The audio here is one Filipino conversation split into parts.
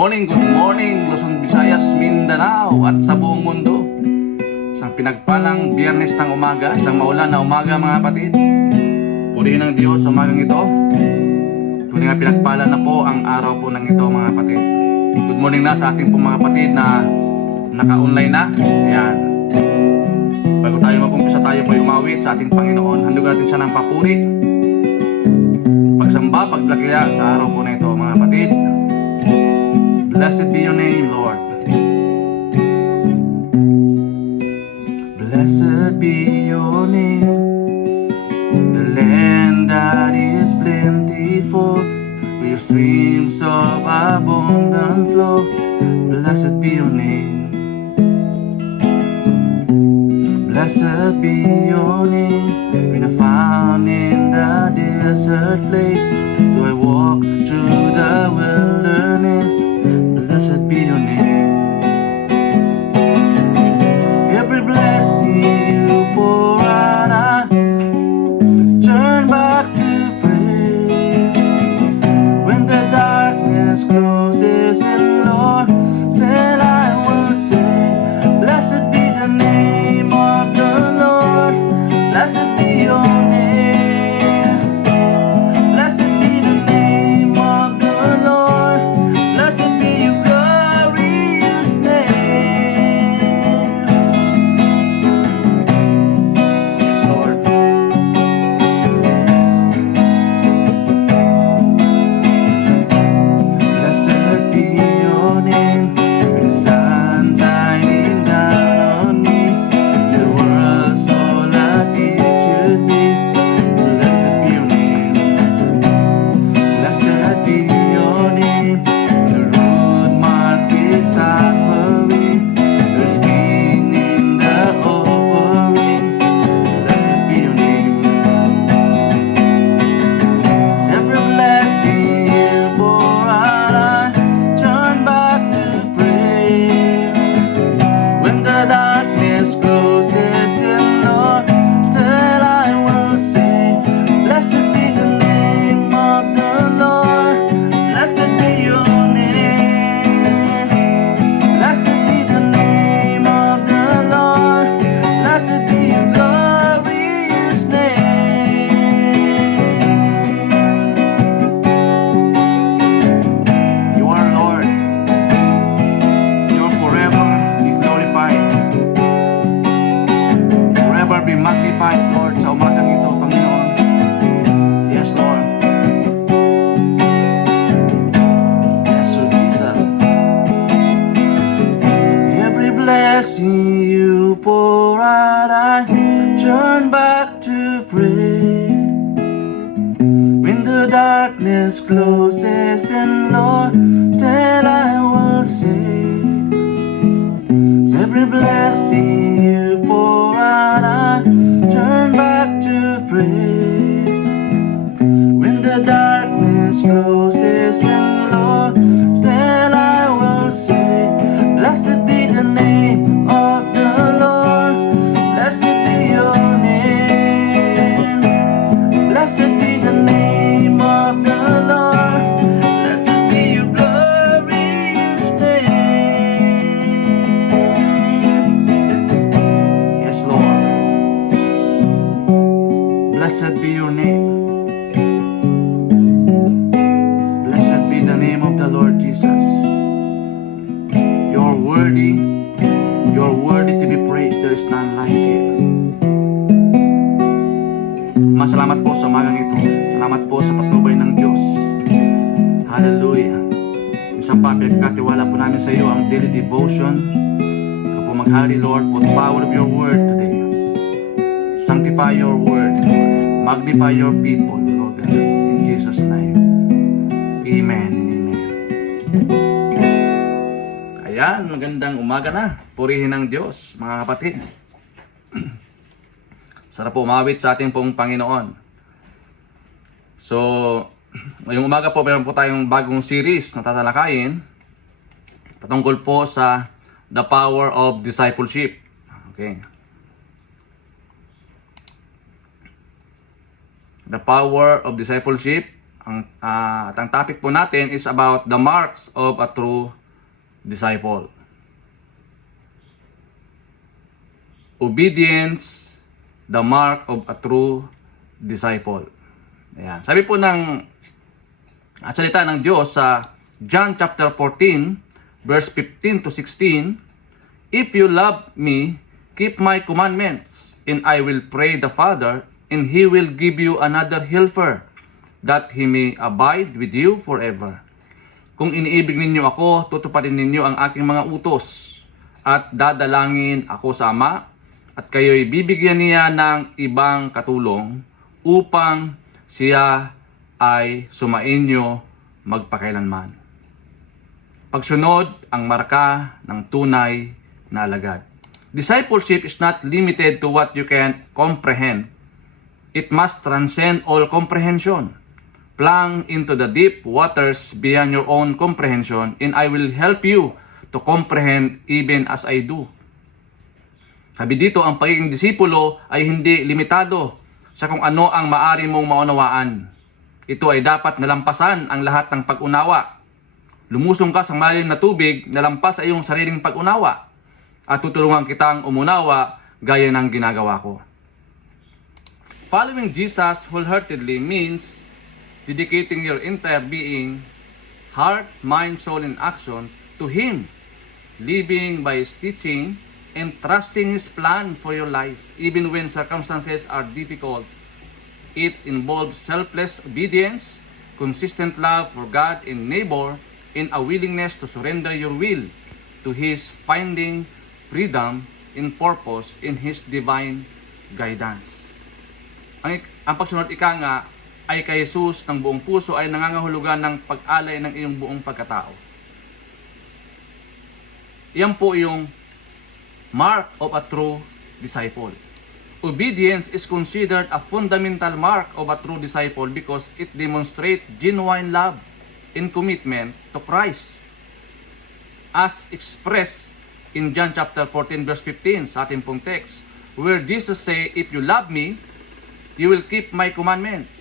Good morning, Luzon, Visayas, Mindanao at sa buong mundo. Isang pinagpalang biyernes ng umaga, isang maulan na umaga mga kapatid. Purihin ng Diyos sa umagang ito. Tuloy nga pinagpala na po ang araw po ng ito mga kapatid. Good morning na sa ating pong mga kapatid na naka-online na. Ayan. Bago tayo mag-umpisa, tayo po umawit sa ating Panginoon. Handog natin siya ng papuri, pagsamba, paglakaya sa araw po na ito mga kapatid. Blessed be your name, Lord. Blessed be your name, the land that is plentiful, with your streams of abundant flow. Blessed be your name. Blessed be your name, when I found in the desert place, do I walk through the wilderness. Blessed be your name. Every blessing you pour out, I turn back to praise. When the darkness closes in, Lord, still I will say, blessed be the name of the Lord. Blessed be your name. Blessed be the name of the Lord. Blessed be your glorious name. Yes, Lord. Blessed be your name, when the sun's shining down on me, the world's all that it should be. Blessed be your name. Blessed be your name, the road markets offering, the skin in the offering. Blessed be your name. Every blessing you pour out, I turn back to praise. When the darkness closes in, Lord, still I will say, blessed be the name of the Lord. Blessed be your name. Blessed be the name of the Lord. Blessed be your glorious name. You are Lord. You are forever be glorified. Forever be magnified, Lord, sa umagang ito, Panginoon. Yes, Lord. Yes, Lord Jesus. Every blessing you pour out, I turn back to pray. When the darkness closes in, Lord, still I will say, every blessing you pour out, I turn back to pray. When the darkness closes in, Lord, still I will say, blessed be the name of the Lord. Blessed be your name. Blessed be the name of the Lord. Blessed be your glorious name. Yes, Lord. Blessed be your name. Blessed be the name of the Lord Jesus. You're worthy. You're worthy to be praised. There is none like you. Masalamat po sa umagang ito. Salamat po sa patnubay ng Diyos. Hallelujah. Isang pa, pinagkatiwala po namin sa iyo ang daily devotion. Ikaw po maghari, Lord, for the power of your word today. Sanctify your word, Lord. Magnify your people, Lord. In Jesus' name. Amen and amen. Ayan, magandang umaga na. Purihin ng Diyos, mga kapatid. Sarap po umawit sa ating pong Panginoon. So, ngayong umaga po, meron po tayong bagong series na tatalakayin patungkol po sa the power of discipleship. Okay. The power of discipleship. At ang topic po natin is about the marks of a true disciple. Obedience, the mark of a true disciple. Ayan. Sabi po ng salita ng Diyos sa John chapter 14, verse 15 to 16, "If you love me, keep my commandments, and I will pray the Father, and he will give you another helper, that he may abide with you forever." Kung iniibig ninyo ako, tutuparin ninyo ang aking mga utos, at dadalangin ako sa Ama, at kayo'y bibigyan niya ng ibang katulong, upang siya ay sumainyo magpakailanman. Pagsunod ang marka ng tunay na alagad. Discipleship is not limited to what you can comprehend. It must transcend all comprehension. Plunge into the deep waters beyond your own comprehension, and I will help you to comprehend even as I do. Sabi dito, ang pagiging disipulo ay hindi limitado sa kung ano ang maari mong maunawaan. Ito ay dapat nalampasan ang lahat ng pag-unawa. Lumusong ka sa malalim na tubig, nalampas ay iyong sariling pag-unawa, at tutulungan kitang umunawa gaya ng ginagawa ko. Following Jesus wholeheartedly means dedicating your entire being, heart, mind, soul, and action to Him, living by His teaching, and trusting His plan for your life, even when circumstances are difficult. It involves selfless obedience, consistent love for God and neighbor, and a willingness to surrender your will to His, finding freedom and purpose in His divine guidance. Ang pagsunod ika nga ay kay Jesus ng buong puso ay nangangahulugan ng pag-alay ng iyong buong pagkatao. Iyan po yung mark of a true disciple. Obedience is considered a fundamental mark of a true disciple because it demonstrates genuine love and commitment to Christ, as expressed in John chapter 14 verse 15 sa ating pong text, where Jesus say, "If you love me, you will keep my commandments."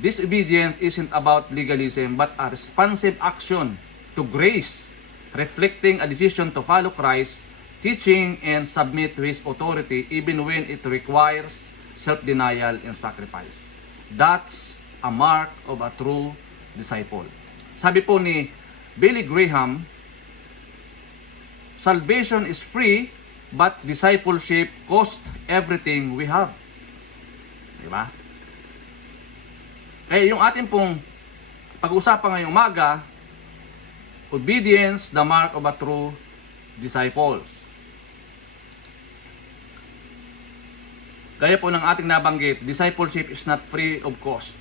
This obedience isn't about legalism but a responsive action to grace, reflecting a decision to follow Christ, teaching and submit to His authority even when it requires self-denial and sacrifice. That's a mark of a true disciple. Sabi po ni Billy Graham, "Salvation is free, but discipleship costs everything we have." Diba? Eh, yung ating pong pag-usapan ngayong umaga, obedience, the mark of a true disciples. Gaya po ng ating nabanggit, discipleship is not free of cost.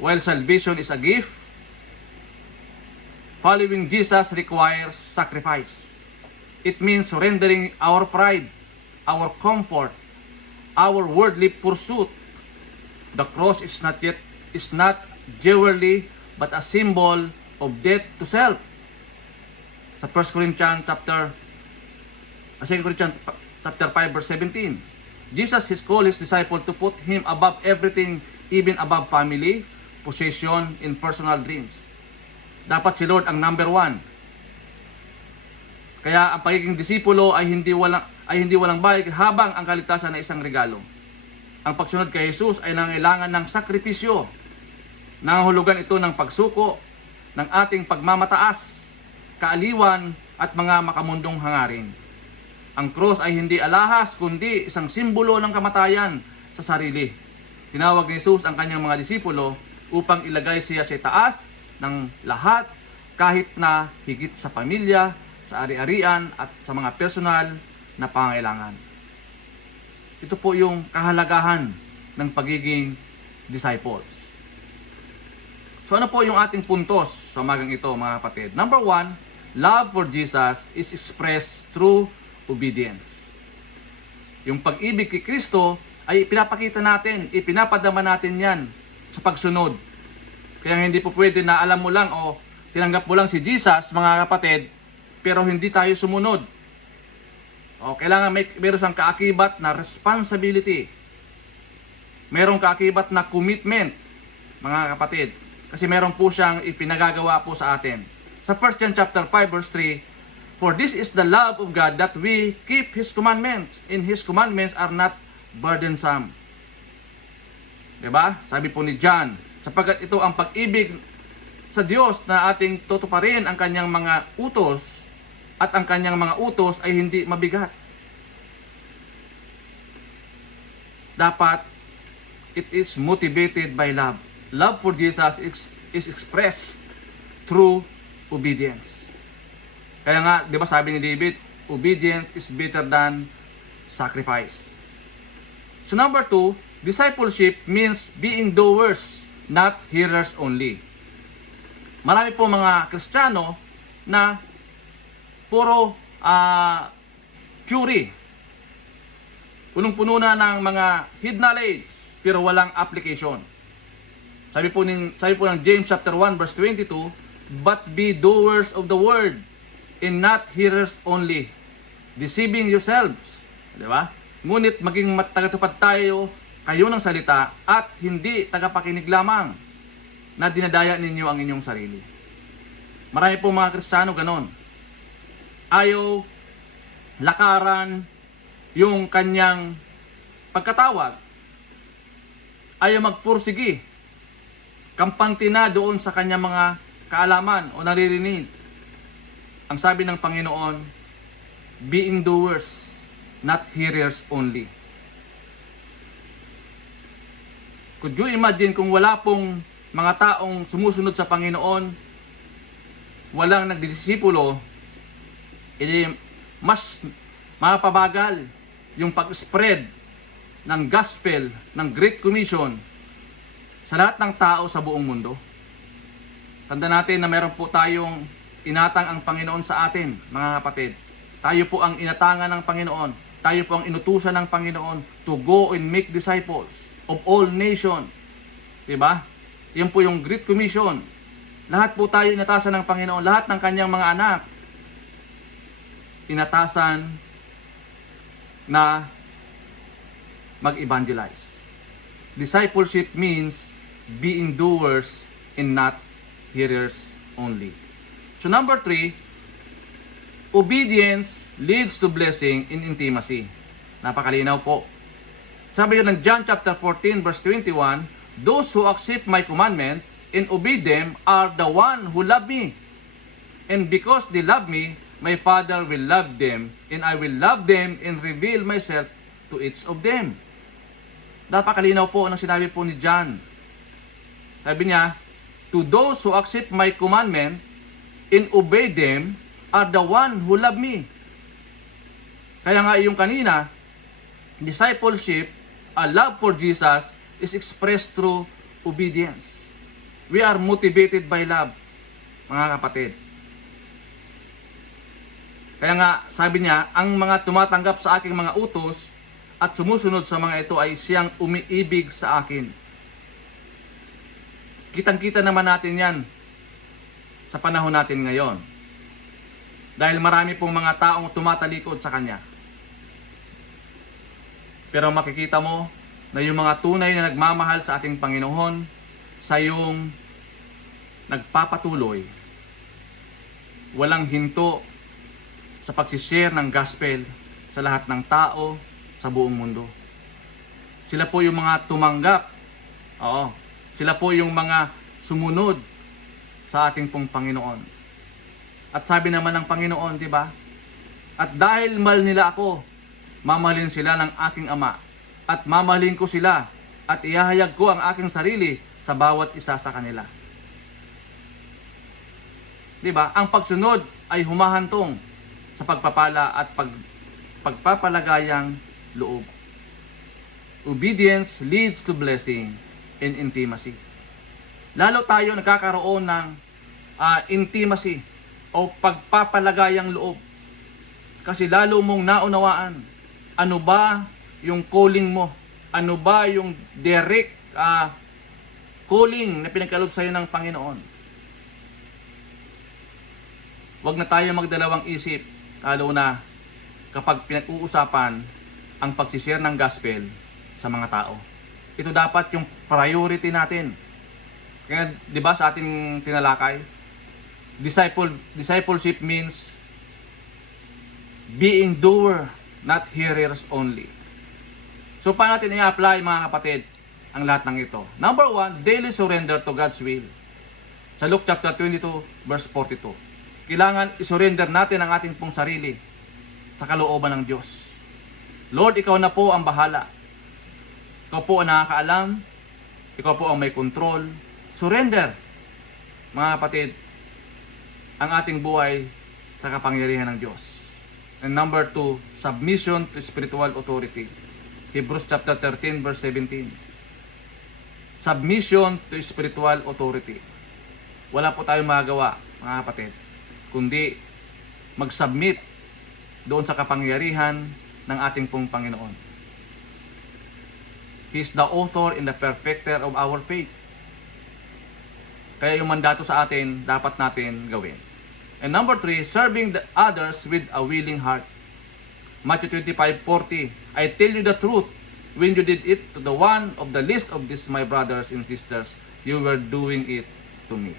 While salvation is a gift, following Jesus requires sacrifice. It means surrendering our pride, our comfort, our worldly pursuit. The cross is not jewelry but a symbol of death to self. Sa 2 Corinthians chapter 5 verse 17. Jesus has called His disciple to put Him above everything, even above family, possession, and personal dreams. Dapat si Lord ang number one. Kaya ang pagiging disipulo ay hindi walang bayad habang ang kaligtasan ay isang regalo. Ang pagsunod kay Jesus ay nangailangan ng sakripisyo. Nangahulugan ito ng pagsuko, ng ating pagmamataas, kaaliwan, at mga makamundong hangarin. Ang cross ay hindi alahas, kundi isang simbolo ng kamatayan sa sarili. Tinawag ni Jesus ang kanyang mga disipulo upang ilagay siya sa taas ng lahat, kahit na higit sa pamilya, sa ari-arian, at sa mga personal na pangailangan. Ito po yung kahalagahan ng pagiging disciples. So ano po yung ating puntos sa umagang ito, mga kapatid? Number 1, love for Jesus is expressed through obedience. Yung pag-ibig kay Kristo ay pinapakita natin, ipinapadama natin yan sa pagsunod. Kaya hindi po pwede na alam mo lang o tinanggap mo lang si Jesus, mga kapatid, pero hindi tayo sumunod. O kailangan meron siyang kaakibat na responsibility. Merong kaakibat na commitment, mga kapatid. Kasi meron po siyang ipinagagawa po sa atin. Sa 1 John chapter 5 verse 3, "For this is the love of God, that we keep His commandments, and His commandments are not burdensome." Diba? Sabi po ni John, sapagkat ito ang pag-ibig sa Diyos na ating tutuparin ang kanyang mga utos, at ang kanyang mga utos ay hindi mabigat. Dapat it is motivated by love. Love for Jesus is expressed through obedience. Kaya nga, di ba sabi ni David, obedience is better than sacrifice. So number 2, discipleship means being doers, not hearers only. Marami po mga Kristiyano na puro theory. Punong-puno na ng mga hid knowledge, pero walang application. Sabi po ng James chapter 1 verse 22, "But be doers of the word, and not hearers only, deceiving yourselves." Di ba? Ngunit maging tagatupad kayo ng salita, at hindi tagapakinig lamang, na dinadaya ninyo ang inyong sarili. Marami po mga Kristiyano ganon. Ayaw lakaran yung kanyang pagkatawag. Ayaw magpursigi, kampante na doon sa kanyang mga kaalaman o naririnig. Ang sabi ng Panginoon, being doers, not hearers only. Could you imagine kung wala pong mga taong sumusunod sa Panginoon, walang nagdidisipulo, mas mapabagal yung pag-spread ng gospel, ng Great Commission sa lahat ng tao sa buong mundo. Tanda natin na meron po tayong inatang ang Panginoon sa atin, mga kapatid. Tayo po ang inatangan ng Panginoon. Tayo po ang inutusan ng Panginoon to go and make disciples of all nations. Diba? Yan po yung Great Commission. Lahat po tayo inatasan ng Panginoon. Lahat ng kanyang mga anak inatasan na mag-evangelize. Discipleship means being doers and not hearers only. So number 3, obedience leads to blessing in intimacy. Napakalinaw po. Sabi yun ng John chapter 14 verse 21, "Those who accept my commandment and obey them are the one who love me. And because they love me, my Father will love them, and I will love them and reveal myself to each of them." Napakalinaw po ng sinabi po ni John. Sabi niya, "To those who accept my commandment and obey them are the one who love me." Kaya nga yung kanina, discipleship, a love for Jesus, is expressed through obedience. We are motivated by love, mga kapatid. Kaya nga, sabi niya, ang mga tumatanggap sa aking mga utos at sumusunod sa mga ito ay siyang umiibig sa akin. Kitang-kita naman natin yan sa panahon natin ngayon. Dahil marami pong mga taong tumatalikod sa Kanya. Pero makikita mo na yung mga tunay na nagmamahal sa ating Panginoon, sa yung nagpapatuloy, walang hinto sa pagsishare ng gospel sa lahat ng tao sa buong mundo. Sila po yung mga tumanggap. Oo. Sila po yung mga sumunod sa ating pong Panginoon. At sabi naman ng Panginoon, di ba? "At dahil mahal nila ako, mamahalin sila ng aking Ama. At mamahalin ko sila, at ihahayag ko ang aking sarili sa bawat isa sa kanila." Di ba? Ang pagsunod ay humahantong sa pagpapala at pagpapalagayang loob. Obedience leads to blessing and intimacy. Lalo tayo nagkakaroon ng intimacy o pagpapalagayang loob. Kasi lalo mong naunawaan ano ba yung calling mo, ano ba yung direct calling na pinagkaloob sa'yo ng Panginoon. Huwag na tayo magdalawang isip, lalo na kapag pinag-uusapan ang pagsishare ng gospel sa mga tao. Ito dapat yung priority natin. Kaya, di ba sa ating tinalakay, discipleship means being doer, not hearers only. So, paano natin i-apply, mga kapatid, ang lahat ng ito? Number 1, daily surrender to God's will. Sa Luke chapter 22, verse 42. Kailangan isurrender natin ang ating pong sarili sa kalooban ng Diyos. Lord, ikaw na po ang bahala. Ikaw po ang nakakaalam. Ikaw po ang may control. Surrender, mga kapatid, ang ating buhay sa kapangyarihan ng Diyos. And number 2, submission to spiritual authority. Hebrews chapter 13, verse 17. Submission to spiritual authority. Wala po tayong magagawa, mga kapatid, kundi mag-submit doon sa kapangyarihan ng ating pong Panginoon. He is the author and the perfecter of our faith. Kaya yung mandato sa atin, dapat natin gawin. And number 3, serving the others with a willing heart. Matthew 25:40, I tell you the truth, when you did it to the one of the least of these my brothers and sisters, you were doing it to me.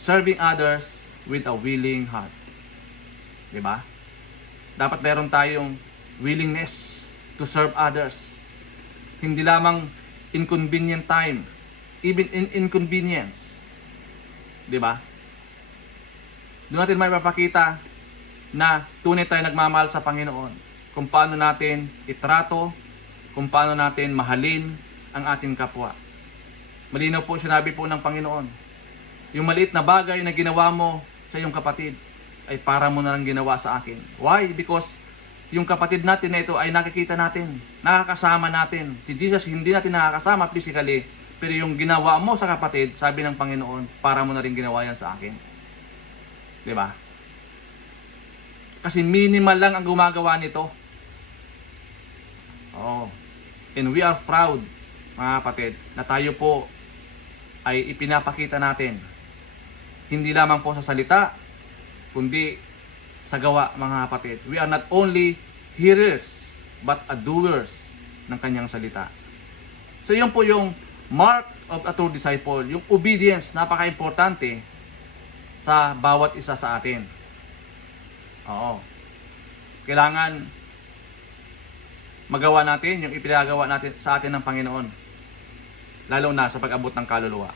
Serving others with a willing heart. Diba? Dapat meron tayong willingness to serve others. Hindi lamang inconvenient time, even in inconvenience. Diba? Doon natin may mapakita na tunay tayo nagmamahal sa Panginoon. Kung paano natin itrato, kung paano natin mahalin ang ating kapwa. Malinaw po sinabi po ng Panginoon, yung maliit na bagay na ginawa mo sa iyong kapatid ay para mo na lang ginawa sa akin. Why? Because yung kapatid natin na ito ay nakikita natin, nakakasama natin. Si Jesus hindi natin nakakasama physically, pero yung ginawa mo sa kapatid, sabi ng Panginoon, para mo na rin ginawa yan sa akin. Diba? Kasi minimal lang ang gumagawa nito. Oh. And we are proud, mga kapatid, na tayo po ay ipinapakita natin. Hindi lamang po sa salita, kundi sa gawa, mga kapatid. We are not only hearers, but doers ng kanyang salita. So yun po yung mark of a true disciple. Yung obedience, napaka-importante sa bawat isa sa atin. Oo. Kailangan magawa natin yung ipinagawa natin sa atin ng Panginoon. Lalo na sa pag-abot ng kaluluwa.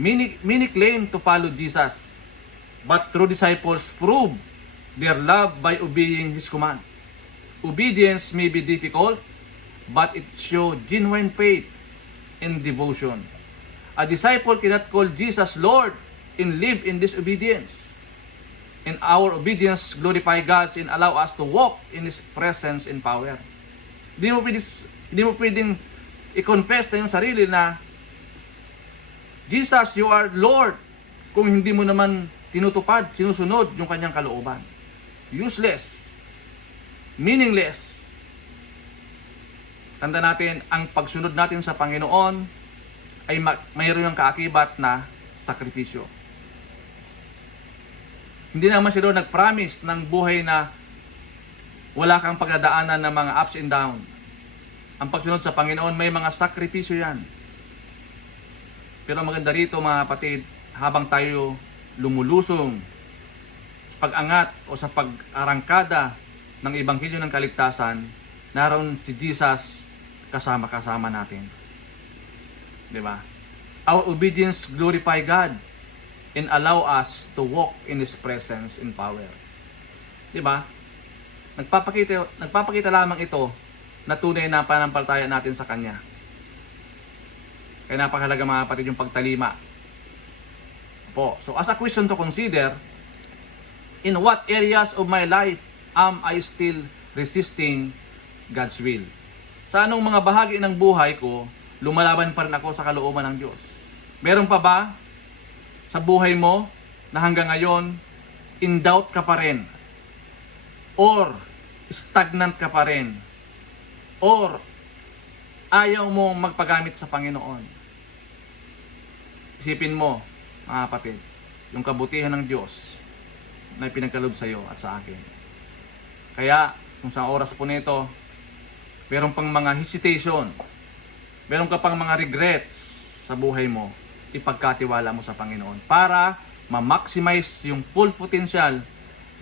Many claim to follow Jesus, but true disciples prove their love by obeying His command. Obedience may be difficult, but it shows genuine faith and devotion. A disciple cannot call Jesus Lord and live in disobedience. And our obedience glorify God and allow us to walk in His presence and power. Hindi mo pwedeng i-confess na yung sarili na Jesus, you are Lord, kung hindi mo naman tinutupad, sinusunod yung kanyang kalooban. Useless. Meaningless. Tanda natin, ang pagsunod natin sa Panginoon ay mayroon yung kaakibat na sakripisyo. Hindi naman siya doon nag-promise ng buhay na wala kang pagdadaanan ng mga ups and downs. Ang pagsunod sa Panginoon, may mga sakripisyo yan. Pero maganda rito, mga kapatid, habang tayo lumulusong sa pag-angat o sa pag-arangkada ng Ebanghelyo ng Kaligtasan, naroon si Jesus kasama-kasama natin. Diba? Our obedience glorify God and allow us to walk in His presence in power. Diba? Nagpapakita lamang ito na tunay na pananampalataya natin sa Kanya. Kaya napakahalaga, mga kapatid, yung pagtalima. So as a question to consider, in what areas of my life am I still resisting God's will? Sa anong mga bahagi ng buhay ko, lumalaban pa rin ako sa kalooban ng Diyos? Meron pa ba sa buhay mo na hanggang ngayon, in doubt ka pa rin? Or stagnant ka pa rin? Or ayaw mo magpagamit sa Panginoon? Isipin mo, mga kapatid, yung kabutihan ng Diyos na ipinagkaloob sa iyo at sa akin. Kaya, kung sa oras po nito, meron pang mga hesitation, meron ka pang mga regrets sa buhay mo, ipagkatiwala mo sa Panginoon para ma-maximize yung full potential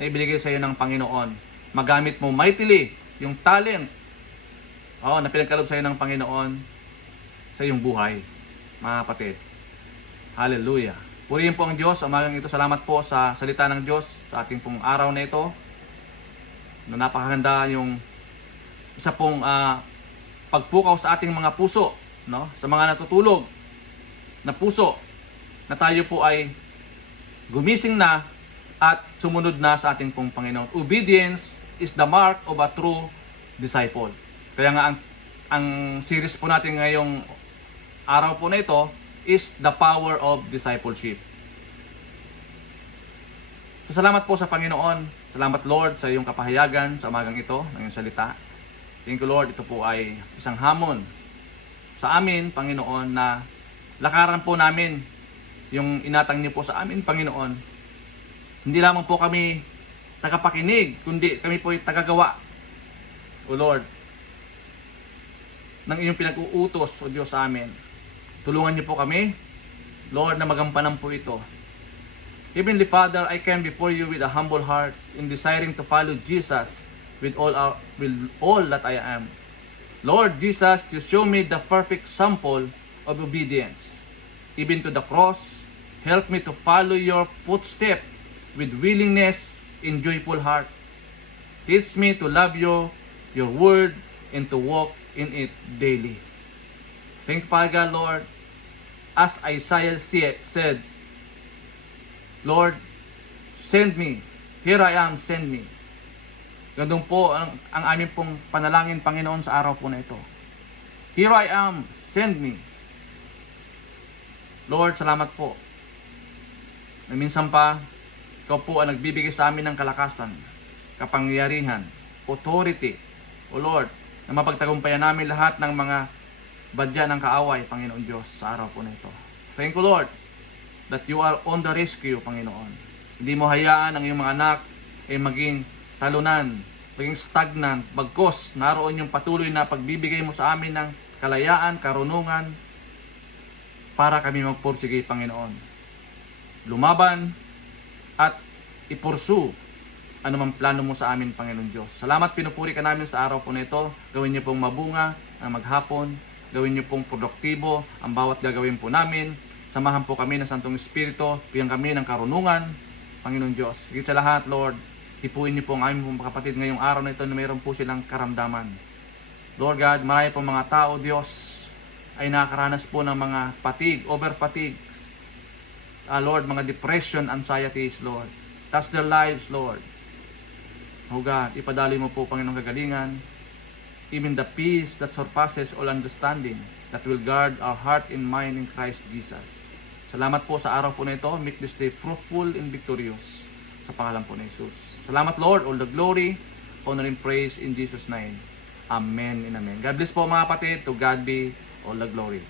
na ibigay sa iyo ng Panginoon. Magamit mo mightily yung talent na pinagkaloob sa iyo ng Panginoon sa iyong buhay, mga kapatid. Hallelujah. Purihin po ang Diyos. Umagang ito, salamat po sa salita ng Diyos sa ating pong araw na ito. Na napakaganda yung isa pong pagpukaw sa ating mga puso, no? Sa mga natutulog na puso, na tayo po ay gumising na at sumunod na sa ating pong Panginoon. Obedience is the mark of a true disciple. Kaya nga ang series po natin ngayong araw po na ito is the power of discipleship. So, salamat po sa Panginoon. Salamat Lord sa iyong kapahayagan sa umagang ito ng iyong salita. Thank you Lord, ito po ay isang hamon sa amin, Panginoon, na lakaran po namin yung inatang niyo po sa amin, Panginoon. Hindi lamang po kami tagapakinig, kundi kami po ay tagagawa, O Lord, ng iyong pinag-uutos, O Diyos, sa amin. Tulungan niyo po kami, Lord, na magampanan po ito. Heavenly Father, I come before you with a humble heart in desiring to follow Jesus with all that I am. Lord Jesus, you show me the perfect sample of obedience, even to the cross. Help me to follow your footsteps with willingness and joyful heart. Teach me to love your word and to walk in it daily. Thank you, Father God, Lord. As Isaiah said, Lord, send me. Here I am, send me. Gandun po ang aming pong panalangin, Panginoon, sa araw po na ito. Here I am, send me. Lord, salamat po. Na minsan pa, ikaw po ang nagbibigay sa amin ng kalakasan, kapangyarihan, authority, O Lord, na mapagtagumpayan namin lahat ng mga badya ng kaaway, Panginoon Diyos, sa araw po na ito. Thank you, Lord, that you are on the rescue, Panginoon. Hindi mo hayaan ang iyong mga anak ay maging talunan, maging stagnant, bagkos naroon yung patuloy na pagbibigay mo sa amin ng kalayaan, karunungan, para kami magpursige, Panginoon. Lumaban at ipursu anumang plano mo sa amin, Panginoon Diyos. Salamat, pinupuri ka namin sa araw po na ito. Gawin niyo pong mabunga ang maghapon. Gawin niyo pong produktibo ang bawat gagawin po namin. Samahan po kami ng Santong Espiritu. Bigyan kami ng karunungan, Panginoon Diyos. Higit sa lahat, Lord, hipuin niyo po ang aming mga kapatid ngayong araw na ito na mayroon po silang karamdaman. Lord God, marami pong mga tao, Diyos, ay nakakaranas po ng mga fatigue, over fatigue. Lord, mga depression, anxieties, Lord. Touch their lives, Lord. Oh God, ipadali mo po, Panginoong kagalingan, even the peace that surpasses all understanding, that will guard our heart and mind in Christ Jesus. Salamat po sa araw po na ito. Make this day fruitful and victorious. Sa pangalan po ni Jesus. Salamat, Lord. All the glory, honor, and praise in Jesus' name. Amen and amen. God bless po, mga kapatid. To God be all the glory.